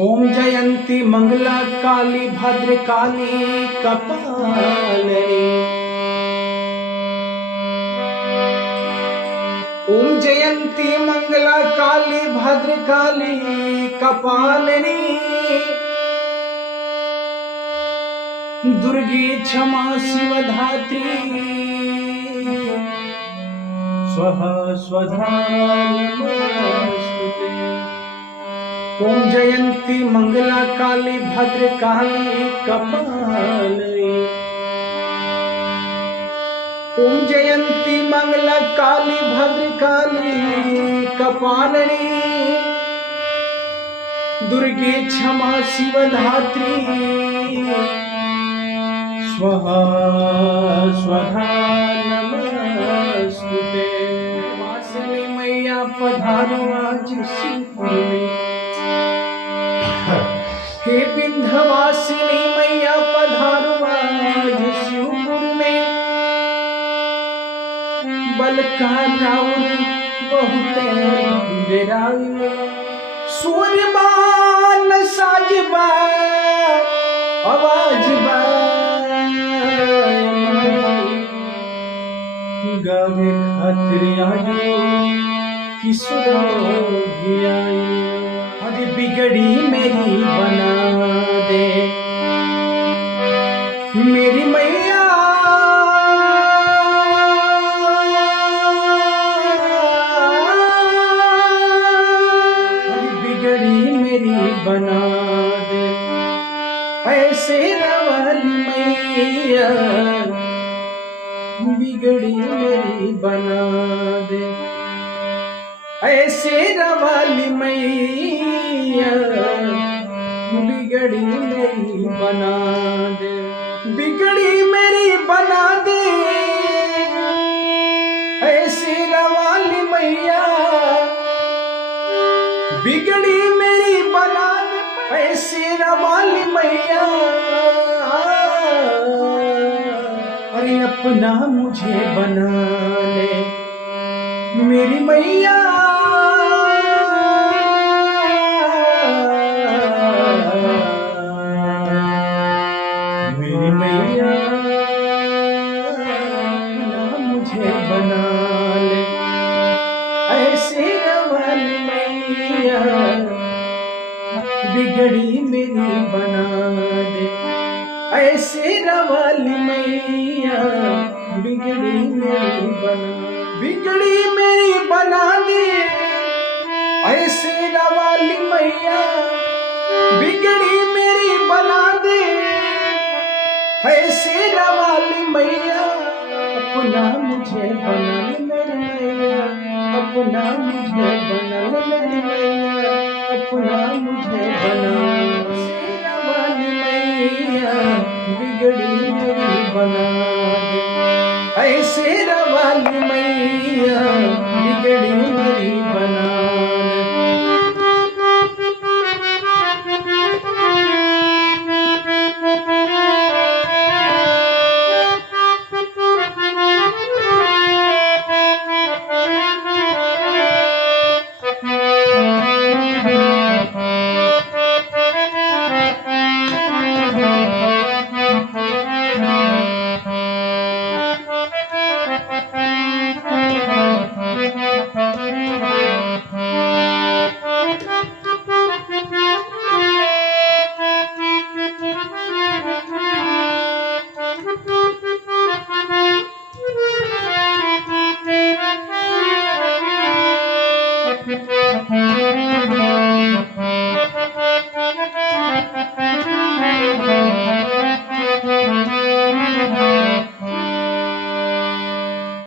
ओम जयंती मंगला काली भद्र काली कपालिनी। ओम जयंती मंगला काली भद्र काली कपालिनी। दुर्गे क्षमा शिवधात्री स्वाहा स्वधा नमोस्तुते। ओम जयंती मंगला काली भद्र काली कपालिनी। ओम जयंती मंगला काली भद्र काली कपालिनी। दुर्गे क्षमा शिवधात्री स्वाहा स्वधा नमोस्तुते। वासनी मैया पधारो आज शिवपुर में। हे विंध्यवासिनी मैया पधारो आज शिवपुर में। बलकाराउर बहुत बेराई सूर्यमान साजबा आवाज बा गावे खातिर आगे किशोर आई। अरे बिगड़ी मेरी बना दे मेरी मैया। अरे बिगड़ी मेरी बना दे ऐसे रवाली मैया। बिगड़ी मेरी बना दे ऐसे रवाली मैया। बिगड़ी मेरी बना दे बिगड़ी मेरी बना दे ऐसे रवाली मैया। बिगड़ी मेरी बना दे ऐसे रवाली मैया। अरे अपना मुझे बना ले मेरी मैया। मेरी मैया अपना मुझे बना ले ऐसे रवाली मैया। बिगड़ी मेरी बना दे ऐसे रवाली मैया। बिगड़ी मेरी बना बिगड़ी मेरी बना दे ऐसे रवाली मैया। बिगड़ी मेरी बना दे ऐसे रवाली मैया। अपना मुझे बना ले मेरी मैया। अपना मुझे बना